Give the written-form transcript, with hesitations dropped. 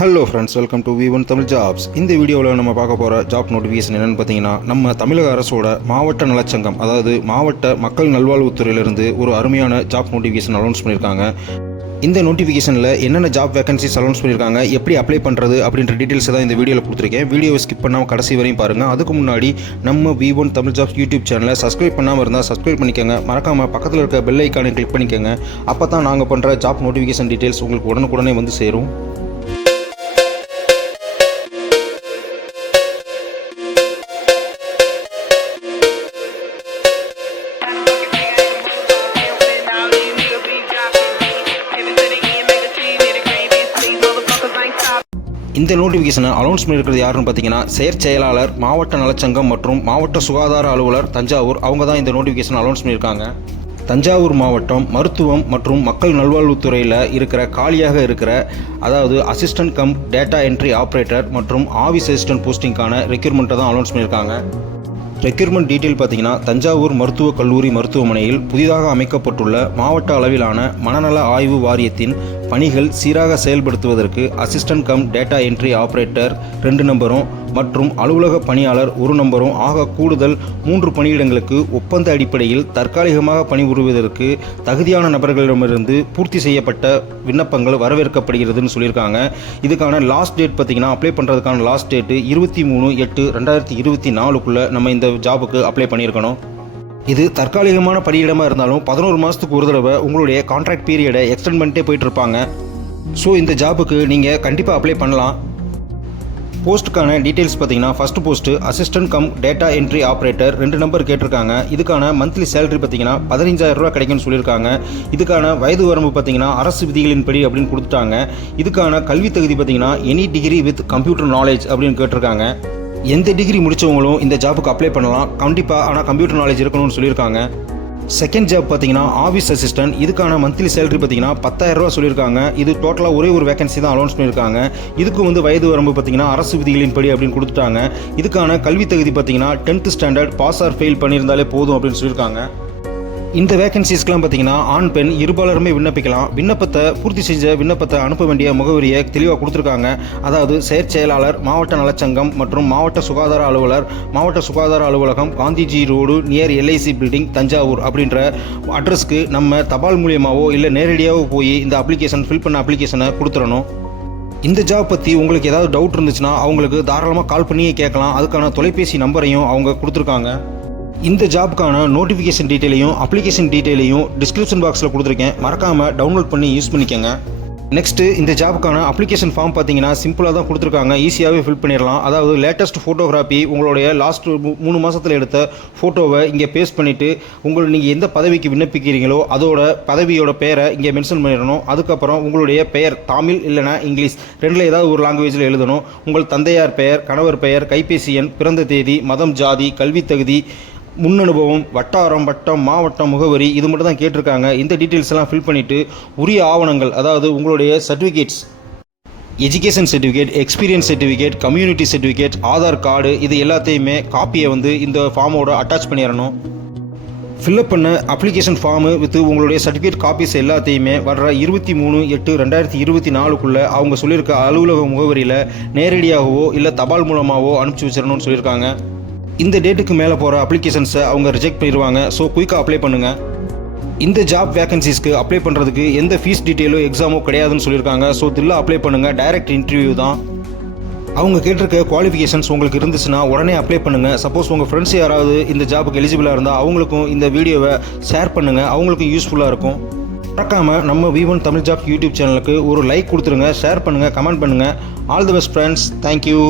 Hello friends, welcome to V1 Tamil jobs. இந்த வீடியோவில் நம்ம பார்க்க போகிற ஜாப் நோட்டிஃபிகேஷன் என்னென்னு பார்த்தீங்கன்னா, நம்ம தமிழக அரசோட மாவட்ட நலச்சங்கம், அதாவது மாவட்ட மக்கள் நல்வாழ்வுத்துறையிலிருந்து ஒரு அருமையான ஜாப் நோட்டிஃபிகேஷன் அனௌன்ஸ் பண்ணியிருக்காங்க. இந்த நோட்டிஃபிகேஷனில் என்னென்ன ஜாப் வேகன்சிஸ் அனௌன்ஸ் பண்ணியிருக்காங்க, எப்படி அப்ளை பண்ணுறது அப்படின்ற டீட்டெயில்ஸ் தான் இந்த வீடியோவில் கொடுத்துருக்கேன். வீடியோவை ஸ்கிப் பண்ணாமல் கடைசி வரையும் பாருங்கள். அதுக்கு முன்னாடி நம்ம V1 தமிழ் ஜாப்ஸ் யூடியூப் சேனலை சப்ஸ்கிரைப் பண்ணாமல் இருந்தால் சப்ஸ்கிரைப் பண்ணிக்கோங்க. மறக்காமல் பக்கத்தில் இருக்க பெல் ஐக்கானை கிளிக் பண்ணிக்கோங்க. அப்போ தான் நாங்கள் பண்ணுற ஜாப் நோட்டிஃபிகேஷன் டீட்டெயில்ஸ் உங்களுக்கு உடனுக்குடனே வந்து சேரும். இந்த நோட்டிஃபிகேஷனை அனௌன்ஸ் பண்ணியிருக்கிறது யாருன்னு பார்த்தீங்கன்னா, செயலாளர், மாவட்ட நலச்சங்கம் மற்றும் மாவட்ட சுகாதார அலுவலர் தஞ்சாவூர். அவங்க தான் இந்த நோட்டிஃபிகேஷன் அனௌன்ஸ் பண்ணியிருக்காங்க. தஞ்சாவூர் மாவட்டம் மருத்துவம் மற்றும் மக்கள் நல்வாழ்வுத்துறையில் இருக்கிற காலியாக இருக்கிற, அதாவது assistant come data entry operator மற்றும் ஆஃபீஸ் அசிஸ்டன்ட் போஸ்டிங்கான ரெக்யூர்மெண்ட்டை தான் அனௌன்ஸ் பண்ணியிருக்காங்க. ரெக்யூர்மெண்ட் டீட்டெயில் பார்த்தீங்கன்னா, தஞ்சாவூர் மருத்துவக் கல்லூரி மருத்துவமனையில் புதிதாக அமைக்கப்பட்டுள்ள மாவட்ட அளவிலான மனநல ஆய்வு வாரியத்தின் பணிகள் சீராக செயல்படுத்துவதற்கு assistant come data entry operator 2 நம்பரும் மற்றும் அலுவலக பணியாளர் 1 நம்பரும் ஆக கூடுதல் 3 பணியிடங்களுக்கு ஒப்பந்த அடிப்படையில் தற்காலிகமாக பணிபுரிவதற்கு தகுதியான நபர்களிடமிருந்து பூர்த்தி செய்யப்பட்ட விண்ணப்பங்கள் வரவேற்கப்படுகிறதுன்னு சொல்லியிருக்காங்க. இதுக்கான லாஸ்ட் டேட் பார்த்தீங்கன்னா, அப்ளை பண்ணுறதுக்கான லாஸ்ட் டேட்டு 23/8/2024 நம்ம இந்த ஜாபுக்கு அப்ளை பண்ணியிருக்கணும். இது தற்காலிகமான பணியிடமாக இருந்தாலும் 11 மாதத்துக்கு ஒரு தடவை உங்களுடைய கான்ட்ராக்ட் பீரியடை எக்ஸ்டெண்ட் பண்ணிட்டே போயிட்டு இருப்பாங்க. ஸோ இந்த ஜாபுக்கு நீங்கள் கண்டிப்பாக அப்ளை பண்ணலாம். போஸ்ட்டுக்கான டீட்டெயில்ஸ் பார்த்தீங்கன்னா, first post assistant come data entry operator 2 number கேட்டிருக்காங்க. இதுக்கான மந்த்லி சேலரி பார்த்தீங்கன்னா 15,000 ரூபா கிடைக்கும்னு சொல்லியிருக்காங்க. இதுக்கான வயது வரம்பு பார்த்தீங்கன்னா அரசு விதிகளின்படி அப்படின்னு கொடுத்துட்டாங்க. இதுக்கான கல்வி தகுதி பார்த்தீங்கன்னா any degree with computer knowledge அப்படின்னு கேட்டிருக்காங்க. எந்த டிகிரி முடித்தவங்களும் இந்த ஜாபுக்கு அப்ளை பண்ணலாம் கண்டிப்பாக, ஆனால் கம்ப்யூட்டர் நாலேஜ் இருக்கணும்னு சொல்லியிருக்காங்க. செகண்ட் ஜாப் பார்த்தீங்கன்னா ஆஃபீஸ் அசிஸ்டன்ட். இதுக்கான மந்த்லி சேலரி பார்த்தீங்கன்னா 10,000 ரூபா சொல்லியிருக்காங்க. இது டோட்டலாக ஒரே ஒரு வேகன்சி தான் அனௌன்ஸ் பண்ணியிருக்காங்க. இதுக்கு வயது வரம்பு பார்த்தீங்கன்னா அரசு விதிகளின்படி அப்படின்னு கொடுத்துட்டாங்க. இதுக்கான கல்வி தகுதி பார்த்தீங்கன்னா 10th standard pass or fail பண்ணியிருந்தாலே போதும் அப்படின்னு சொல்லியிருக்காங்க. இந்த வேகன்சிஸ்க்கெலாம் பார்த்தீங்கன்னா ஆண் பெண் இருபாலருமே விண்ணப்பிக்கலாம். விண்ணப்பத்தை பூர்த்தி செஞ்ச விண்ணப்பத்தை அனுப்ப வேண்டிய முகவரியை தெளிவாக கொடுத்துருக்காங்க. அதாவது செயலாளர், மாவட்ட நலச்சங்கம் மற்றும் மாவட்ட சுகாதார அலுவலர், மாவட்ட சுகாதார அலுவலகம், Gandhiji road near LIC building, Thanjavur அப்படின்ற அட்ரஸ்க்கு நம்ம தபால் மூலியமாகவோ இல்லை நேரடியாகவோ போய் இந்த ஃபில் பண்ண அப்ளிகேஷனை கொடுத்துடணும். இந்த ஜாப் பற்றி உங்களுக்கு ஏதாவது டவுட் இருந்துச்சுன்னா அவங்களுக்கு தாராளமாக கால் பண்ணியே கேட்கலாம். அதுக்கான தொலைபேசி நம்பரையும் அவங்க கொடுத்துருக்காங்க. இந்த ஜாப்புக்கான நோட்டிஃபிகேஷன் டீட்டெயிலையும் அப்ளிகேஷன் டீட்டெயிலையும் டிஸ்கிரிப்ஷன் பாக்ஸில் கொடுத்துருக்கேன். மறக்காமல் டவுன்லோட் பண்ணி யூஸ் பண்ணிக்கோங்க. நெக்ஸ்ட்டு இந்த ஜாப்புக்கான அப்ளிகேஷன் ஃபார்ம் பார்த்தீங்கன்னா சிம்பிளாக தான் கொடுத்துருக்காங்க. ஈஸியாகவே ஃபில் பண்ணிடலாம். அதாவது லேட்டஸ்ட் ஃபோட்டோகிராஃபி, உங்களுடைய லாஸ்ட் 3 மாதத்தில் எடுத்த ஃபோட்டோவை இங்கே பேஸ்ட் பண்ணிவிட்டு நீங்கள் எந்த பதவிக்கு விண்ணப்பிக்கிறீங்களோ அதோட பதவியோட பெயரை இங்கே மென்ஷன் பண்ணிடணும். அதுக்கப்புறம் உங்களுடைய பெயர் தமிழ் இல்லைனா இங்கிலீஷ் 2ல் ஏதாவது ஒரு லாங்குவேஜில் எழுதணும். உங்கள் தந்தையார் பெயர், கணவர் பெயர், கைபேசி எண், பிறந்த தேதி, மதம், ஜாதி, கல்வி தகுதி, முன் அனுபவம், வட்டாரம், வட்டம், மாவட்டம், முகவரி, இது மட்டும் தான் கேட்டிருக்காங்க. இந்த டீட்டெயில்ஸ் எல்லாம் ஃபில் பண்ணிவிட்டு உரிய ஆவணங்கள், அதாவது உங்களுடைய certificates, education certificate, experience certificate, community certificate, Aadhaar card, இது எல்லாத்தையுமே காப்பியை இந்த ஃபார்மோட அட்டாச் பண்ணிடணும். ஃபில்அப் பண்ண அப்ளிகேஷன் ஃபார்மு வித் உங்களுடைய சர்டிஃபிகேட் காப்பீஸ் எல்லாத்தையுமே வர்ற 23/8/2024 அவங்க சொல்லியிருக்க அலுவலக முகவரியில் நேரடியாகவோ இல்லை தபால் மூலமாகவோ அனுப்பிச்சி வச்சிடணும்னு சொல்லியிருக்காங்க. இந்த டேட்டுக்கு மேலே போகிற அப்ளிகேஷன்ஸை அவங்க ரிஜெக்ட் பண்ணிடுவாங்க. ஸோ குயிக்காக அப்ளை பண்ணுங்கள். இந்த ஜாப் வேகன்சிஸ்க்கு அப்ளை பண்ணுறதுக்கு எந்த ஃபீஸ் டீட்டெயிலோ எக்ஸாமோ கிடையாதுன்னு சொல்லியிருக்காங்க. ஸோ தில்லா அப்ளை பண்ணுங்கள். டைரக்ட் இன்டர்வியூ தான். அவங்க கேட்டிருக்க குவாலிஃபிகேஷன்ஸ் உங்களுக்கு இருந்துச்சுன்னா உடனே அப்ளை பண்ணுங்கள். சப்போஸ் உங்கள் ஃப்ரெண்ட்ஸ் யாராவது இந்த ஜாபுக்கு எலிஜிபிளாக இருந்தால் அவங்களுக்கும் இந்த வீடியோவை ஷேர் பண்ணுங்கள். அவங்களுக்கும் யூஸ்ஃபுல்லாக இருக்கும். மறக்காமல் நம்ம V1 தமிழ் ஜாப் யூடியூப் சேனலுக்கு ஒரு லைக் கொடுத்துருங்க, ஷேர் பண்ணுங்கள், கமெண்ட் பண்ணுங்கள். All the best friends. Thank you.